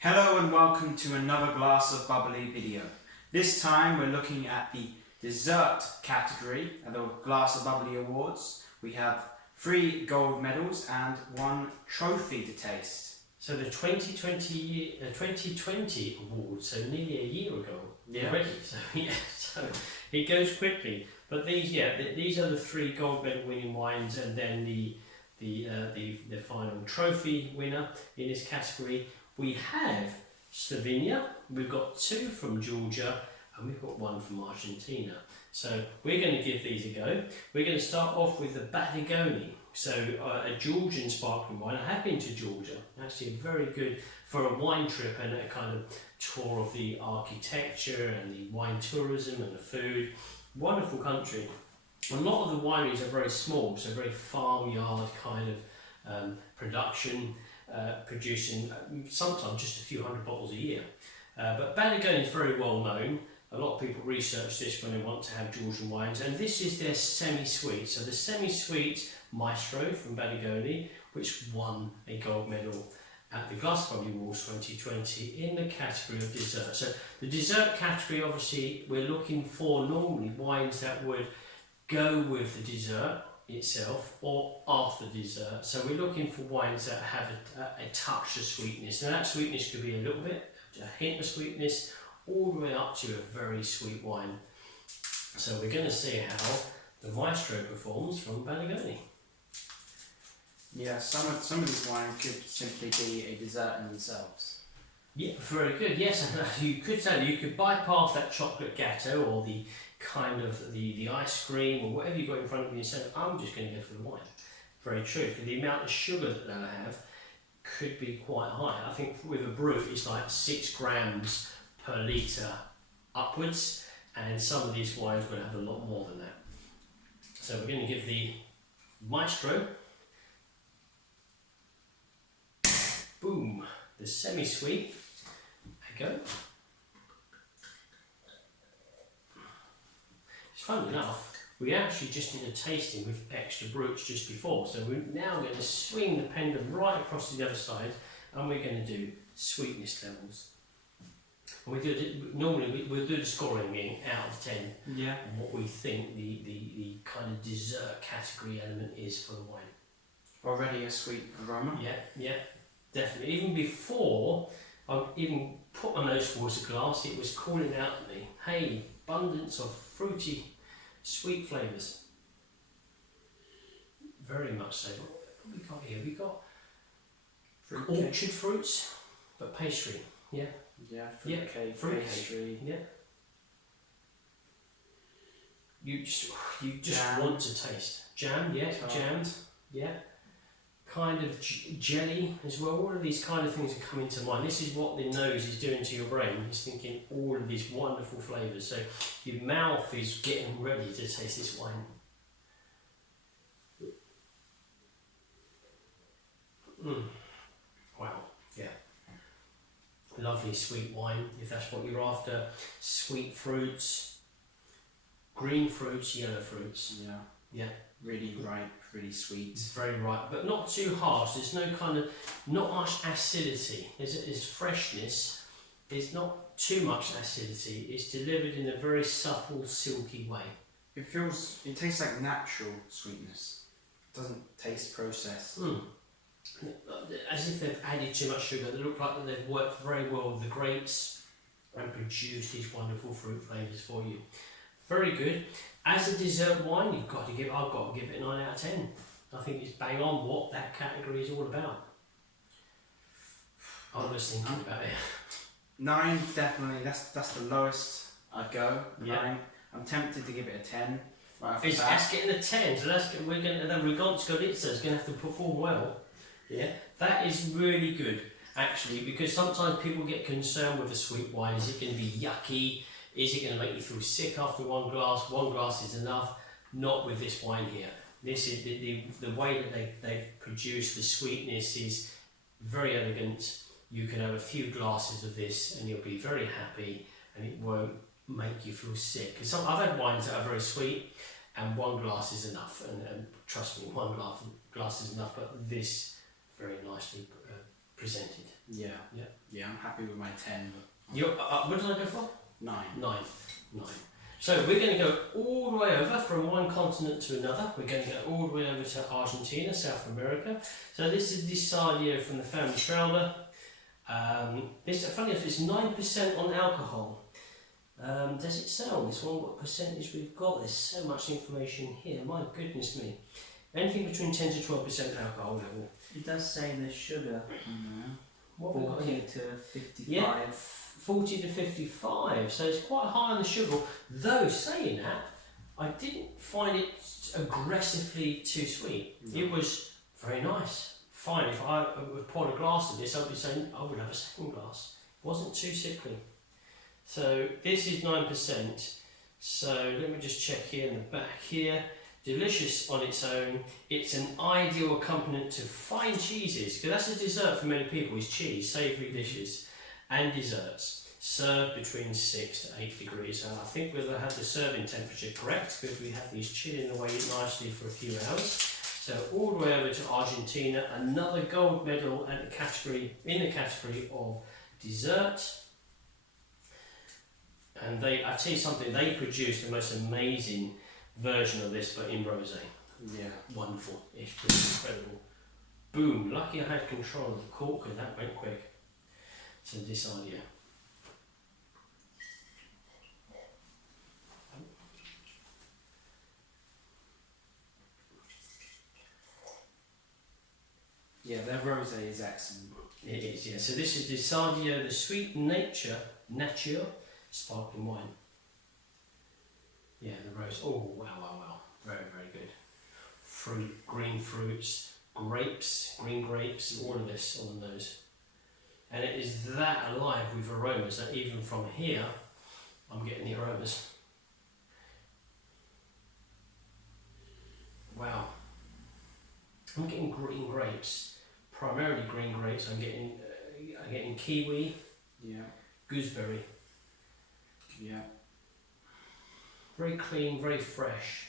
Hello and welcome to another Glass of Bubbly video. This time we're looking at the dessert category at the Glass of Bubbly Awards. We have 3 gold medals and 1 trophy to taste. So the 2020 awards, so nearly a year ago already. So it goes quickly. But these are the 3 gold medal winning wines, and then the final trophy winner in this category. We have Slovenia, we've got 2 from Georgia, and we've got 1 from Argentina. So we're going to give these a go. We're going to start off with the Batagoni. So a Georgian sparkling wine. I have been to Georgia, actually very good for a wine trip and a kind of tour of the architecture and the wine tourism and the food. Wonderful country. A lot of the wineries are very small, so very farmyard kind of production. Producing sometimes just a few hundred bottles a year. But Batagoni is very well known. A lot of people research this when they want to have Georgian wines, and this is their semi-sweet. So the semi-sweet Maestro from Batagoni, which won a gold medal at the Glass of Bubbly Awards 2020 in the category of dessert. So the dessert category, obviously, we're looking for normally wines that would go with the dessert itself or after dessert. So we're looking for wines that have a touch of sweetness. Now that sweetness could be a little bit, a hint of sweetness, all the way up to a very sweet wine. So we're going to see how the Maestro performs from Batagoni. Yeah, some of these wines could simply be a dessert in themselves. Yeah, very good. Yes, you could say you could bypass that chocolate gatto or the kind of the ice cream or whatever you've got in front of you and say, I'm just going to go for the wine. Very true, because the amount of sugar that they'll have could be quite high. I think with a brut it's like 6 grams per litre upwards, and some of these wines will have a lot more than that. So we're going to give the Maestro, boom, the semi-sweet, a go. Funnily enough, we actually just did a tasting with extra brutes just before, so we're now going to swing the pendulum right across to the other side, and we're going to do sweetness levels. And normally we'll do the scoring in out of 10. Yeah. And what we think the kind of dessert category element is for the wine. Already a sweet aroma. Yeah, definitely. Even before I even put my nose towards the glass, it was calling out at me, hey, abundance of fruity, sweet flavours. Very much so. What have we got here? We've got orchard fruits, but pastry. Yeah. Yeah, fruitcake, pastry. Yeah. You just jam. Want to taste. Jam, yeah, jammed, yeah. Kind of jelly as well. All of these kind of things are coming to mind. This is what the nose is doing to your brain. It's thinking all of these wonderful flavours. So your mouth is getting ready to taste this wine. Wow, yeah. Lovely sweet wine, if that's what you're after. Sweet fruits, green fruits, yellow fruits. Yeah. Really ripe, really sweet. It's very ripe, but not too harsh. There's no kind of, not much acidity. There's freshness. There's not too much acidity. It's delivered in a very subtle, silky way. It tastes like natural sweetness. It doesn't taste processed. As if they've added too much sugar. They look like they've worked very well with the grapes and produced these wonderful fruit flavours for you. Very good. As a dessert wine, I've got to give it a 9 out of 10. I think it's bang on what that category is all about. I was thinking about it. 9, definitely. That's the lowest I'd go. Yeah. 9. I'm tempted to give it a 10. Right off the It's bat. getting a 10, so we're going to. The Rigonska Litza is going to have to perform well. Yeah, that is really good actually, because sometimes people get concerned with a sweet wine. Is it going to be yucky? Is it going to make you feel sick after one glass? One glass is enough. Not with this wine here. This is the way that they produce the sweetness is very elegant. You can have a few glasses of this and you'll be very happy, and it won't make you feel sick. Because I've had wines that are very sweet, and one glass is enough. And trust me, one glass is enough. But this very nicely presented. Yeah. Yeah. Yeah, I'm happy with my 10. But You're, what did I go for? 9. 9. So we're going to go all the way over from one continent to another. We're going to go all the way over to Argentina, South America. So this is Disadio from the family Schrader. This, funny enough, it's 9% on alcohol. Does it say on this one what percentage we've got? There's so much information here, my goodness me. Anything between 10 to 12% alcohol level. It does say the sugar, What have we got 40 here? to 55. Yeah, 40 to 55, so it's quite high on the sugar. Though, saying that, I didn't find it aggressively too sweet. No. It was very nice. Fine, if I would pour a glass of this, I would be saying I would have a second glass. It wasn't too sickly. So this is 9%. So let me just check here in the back here. Delicious on its own. It's an ideal accompaniment to fine cheeses, because that's a dessert for many people, is cheese, savoury dishes and desserts. Served between 6 to 8 degrees. And I think we'll have the serving temperature correct, because we have these chilling away nicely for a few hours. So all the way over to Argentina, another gold medal in the category of dessert. And I tell you something, they produced the most amazing version of this, but in rosé. Yeah. Wonderful. It's pretty incredible. Boom. Lucky I had control of the cork, and that went quick. So this idea. Yeah, their rosé is excellent. It is, yeah. So this is Disadio, the Sweet Nature sparkling wine. Yeah, the rose. Oh, wow. Very, very good. Fruit, green fruits, grapes, green grapes, all of this on the nose. And it is that alive with aromas that even from here, I'm getting the aromas. Wow. I'm getting green grapes, primarily green grapes. I'm getting kiwi, Yeah. gooseberry. Yeah. Very clean, very fresh.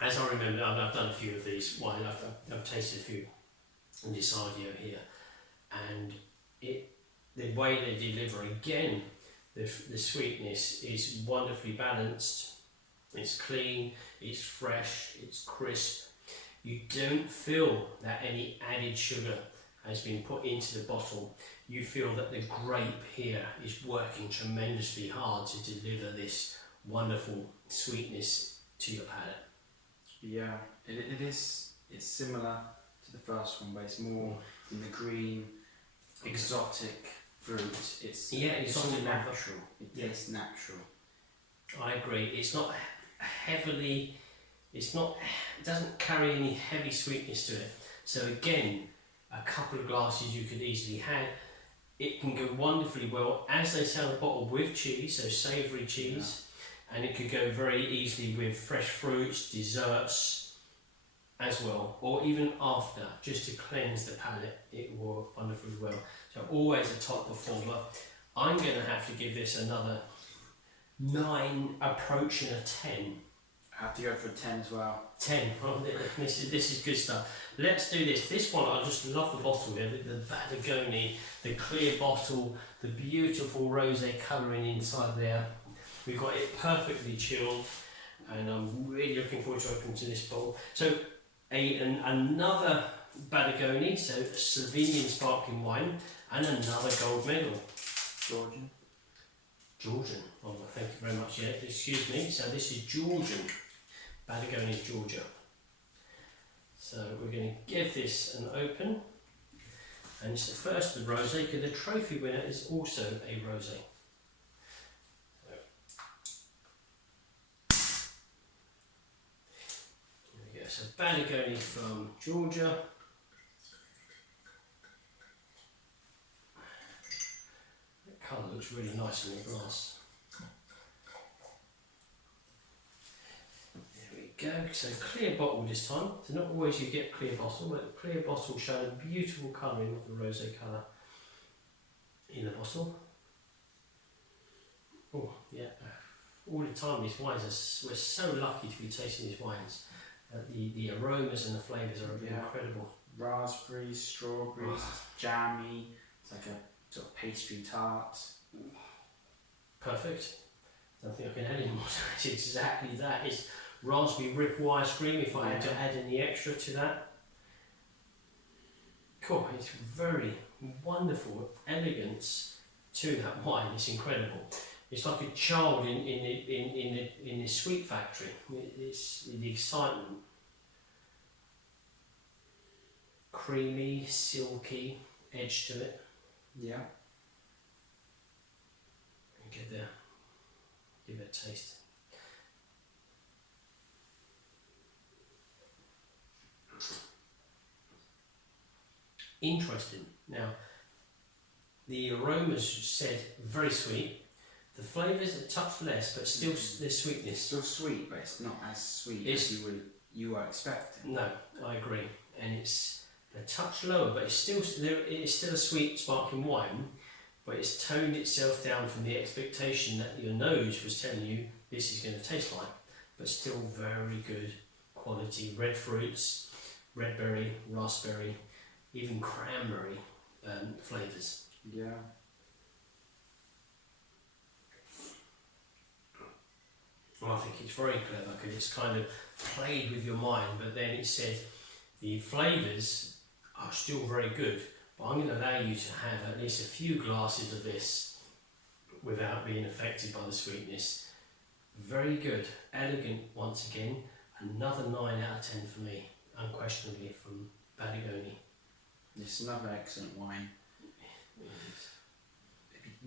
As I remember, I've done a few of these wine. I've tasted a few in Disadio here, and the way they deliver, again, the sweetness is wonderfully balanced. It's clean, it's fresh, it's crisp. You don't feel that any added sugar has been put into the bottle. You feel that the grape here is working tremendously hard to deliver this wonderful sweetness to your palate. Yeah, it is. It's similar to the first one, but it's more in the green, exotic fruit. It's all exotic natural. It tastes natural. I agree. It's not heavily. It doesn't carry any heavy sweetness to it. So again, a couple of glasses you could easily have. It can go wonderfully well, as they sell a bottle, with cheese, so savoury cheese, and it could go very easily with fresh fruits, desserts as well, or even after, just to cleanse the palate. It will work wonderfully well. So always a top performer. I'm going to have to give this another 9, approaching a 10. I have to go for 10 as well. 10. Oh, this is good stuff. Let's do this. This one, I just love the bottle here, the Batagoni, the clear bottle, the beautiful rosé colouring inside there. We've got it perfectly chilled, and I'm really looking forward to opening to this bowl. So another Batagoni, so Slovenian sparkling wine, and another gold medal. Georgian. Oh, thank you very much. Yeah, excuse me. So this is Georgian. Batagoni, Georgia. So we're going to give this an open, and it's the first of the rosé, because the trophy winner is also a rosé. There we go. So Batagoni from Georgia. The colour looks really nice in the glass. Go. So clear bottle this time. So not always you get clear bottle, but clear bottle showing a beautiful colouring of the rosé colour in the bottle. Oh yeah, all the time these wines we're so lucky to be tasting these wines. the aromas and the flavours are incredible. Raspberries, strawberries, jammy. It's like a sort of pastry tart. Perfect. Don't think I can add any more. It's exactly that. It's raspberry ripple ice cream if I had to add any extra to that. Cool. It's very wonderful elegance to that wine. It's incredible. It's like a child in the sweet factory. It's the excitement. Creamy, silky edge to it. Yeah. Give it a taste. Interesting. Now, the aromas said very sweet. The flavours a touch less, but still there's sweetness. Still sweet, but it's not as sweet as you were expecting. No, I agree. And it's a touch lower, but it's still a sweet sparkling wine, but it's toned itself down from the expectation that your nose was telling you this is going to taste like, but still very good quality. Red fruits, red berry, raspberry, even cranberry flavours. Yeah. Well, I think it's very clever because it's kind of played with your mind, but then it said the flavours are still very good, but I'm going to allow you to have at least a few glasses of this without being affected by the sweetness. Very good, elegant once again, another 9 out of 10 for me, unquestionably from Batagoni. It's another excellent wine.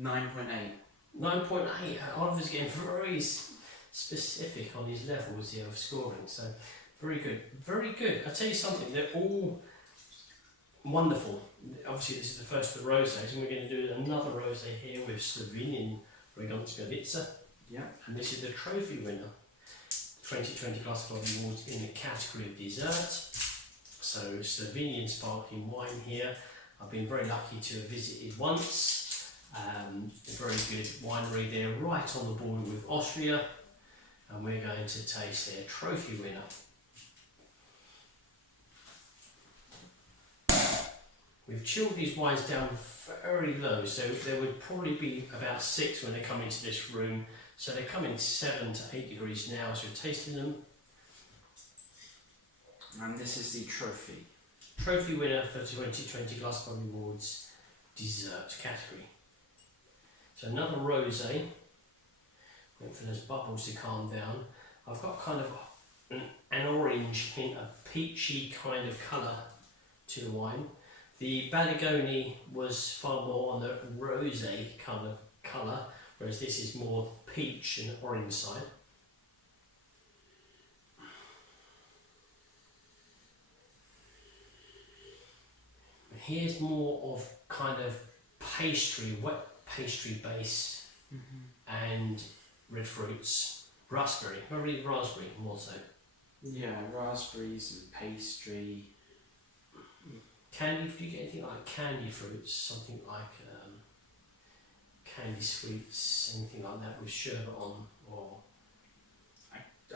9.8. 9.8, Oliver's getting very specific on his levels here of scoring, so very good, very good. I'll tell you something, they're all wonderful. Obviously this is the first of the rosés, and we're going to do another rosé here with Slovenian Regonskalica. Yeah. And this is the trophy winner, 2020 Glass of Bubbly Awards in the category of dessert. So Slovenian sparkling wine here. I've been very lucky to have visited once. A very good winery there, right on the border with Austria. And we're going to taste their trophy winner. We've chilled these wines down very low, so there would probably be about 6 when they come into this room. So they come in 7 to 8 degrees now as we're tasting them. And this is the trophy. Trophy winner for 2020 Glass of Bubbly Awards dessert category. So another rosé. Wait for those bubbles to calm down. I've got kind of an orange hint, a peachy kind of colour to the wine. The Batagoni was far more on the rosé kind of colour, whereas this is more peach and orange side. Here's more of kind of pastry, wet pastry base, and red fruits, raspberry, probably raspberry more so. Yeah, raspberries and pastry. Candy, do you get anything like candy fruits, something like candy sweets, anything like that with sherbet on, or...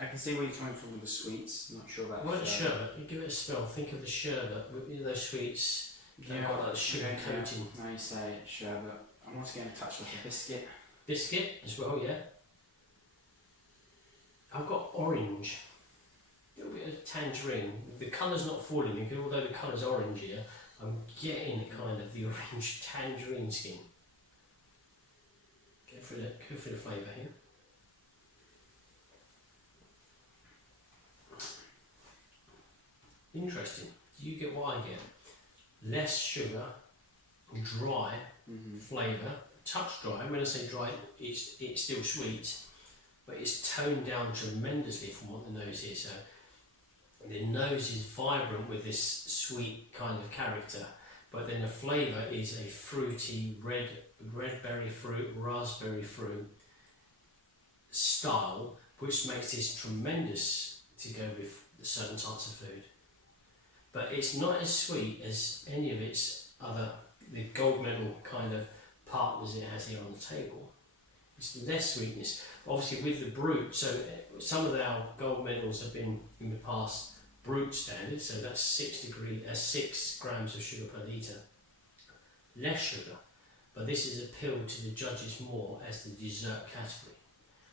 I can see where you're coming from with the sweets, not sure about What the sherbet? You give it a spell, think of the sherbet, you know, those sweets, they've got like sugar coating. Now you say it, sherbet. I'm also getting a touch like a biscuit. Biscuit as well, yeah. I've got orange, a little bit of tangerine. The colour's not falling me, although the colour's orange here, I'm getting kind of the orange tangerine skin. Go for the flavour here. Interesting. Do you get what I get? Less sugar, dry flavour, touch dry. When I say dry, it's still sweet, but it's toned down tremendously from what the nose is. So the nose is vibrant with this sweet kind of character, but then the flavour is a fruity red berry fruit, raspberry fruit style, which makes this tremendous to go with certain types of food. But it's not as sweet as any of its other, the gold medal kind of partners it has here on the table. It's less sweetness. Obviously with the brut, so some of our gold medals have been in the past brut standard, so that's 6 grams of sugar per litre, less sugar, but this is appealed to the judges more as the dessert category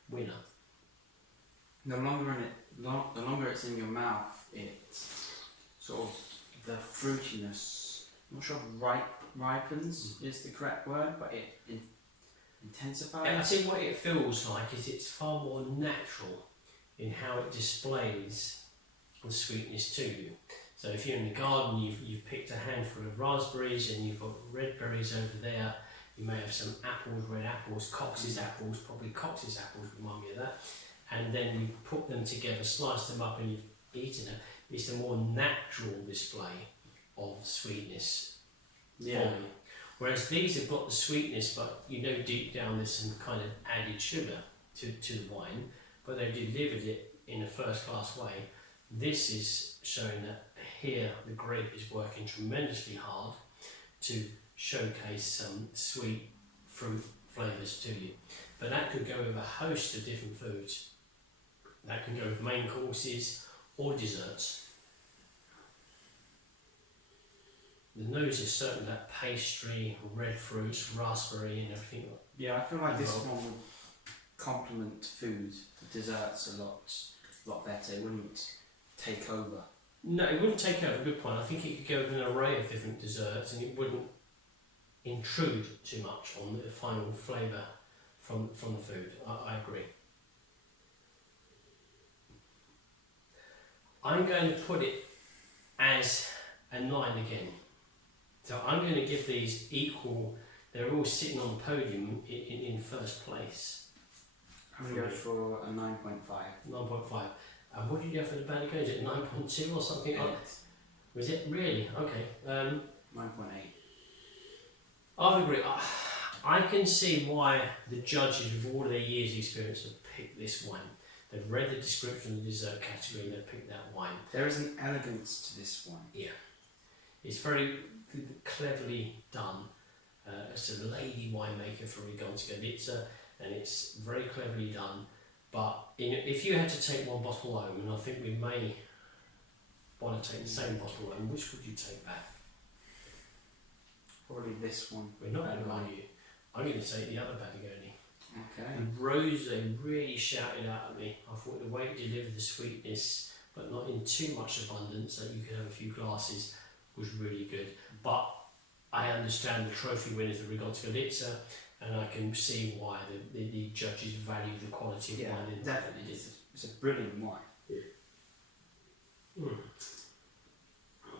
winner. The longer it's in your mouth, it sort of the fruitiness. I'm not sure if ripens is the correct word, but it intensifies. And I think what it feels like is it's far more natural in how it displays the sweetness to you. So if you're in the garden, you've picked a handful of raspberries and you've got red berries over there. You may have some apples, red apples, Cox's apples, probably Cox's apples remind me of that. And then you put them together, slice them up and you've eaten it. It's a more natural display of sweetness for me. Whereas these have got the sweetness, but you know deep down there's some kind of added sugar to the wine, but they've delivered it in a first class way. This is showing that here the grape is working tremendously hard to showcase some sweet fruit flavours to you. But that could go with a host of different foods. That can go with main courses or desserts. The nose is certainly that pastry, red fruits, raspberry and everything. Yeah, I feel like this one would complement food, the desserts a lot better. It wouldn't take over. No, it wouldn't take over, good point. I think it could go with an array of different desserts and it wouldn't intrude too much on the final flavour from the food. I agree. I'm going to put it as a 9 again. So I'm going to give these equal, they're all sitting on the podium in first place. I'm going to go for a 9.5. 9.5. And what did you go for the Batagoni? Is it 9.2 or something like that? Was it? Really? Okay. 9.8. I agree. I can see why the judges with all their years' experience have picked this wine. They've read the description of the dessert category and they've picked that wine. There is an elegance to this wine. Yeah. It's very cleverly done. It's a lady winemaker from Vatagoni, and it's very cleverly done. But if you had to take one bottle home, and I think we may want to take the same bottle home, which would you take back? Probably this one. We're not going to argue. I'm going to take the other Batagoni. Okay. The rose really shouted out at me. I thought the way it delivered the sweetness, but not in too much abundance, that you could have a few glasses, was really good. But I understand the trophy winners of Vatagoni, and I can see why the judges value the quality of wine. In Definitely. It's a brilliant wine.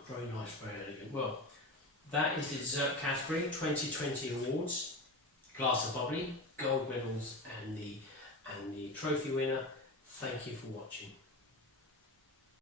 Very nice, very elegant. Well, that is the dessert category 2020 awards. Glass of Bubbly, gold medals, and the trophy winner. Thank you for watching.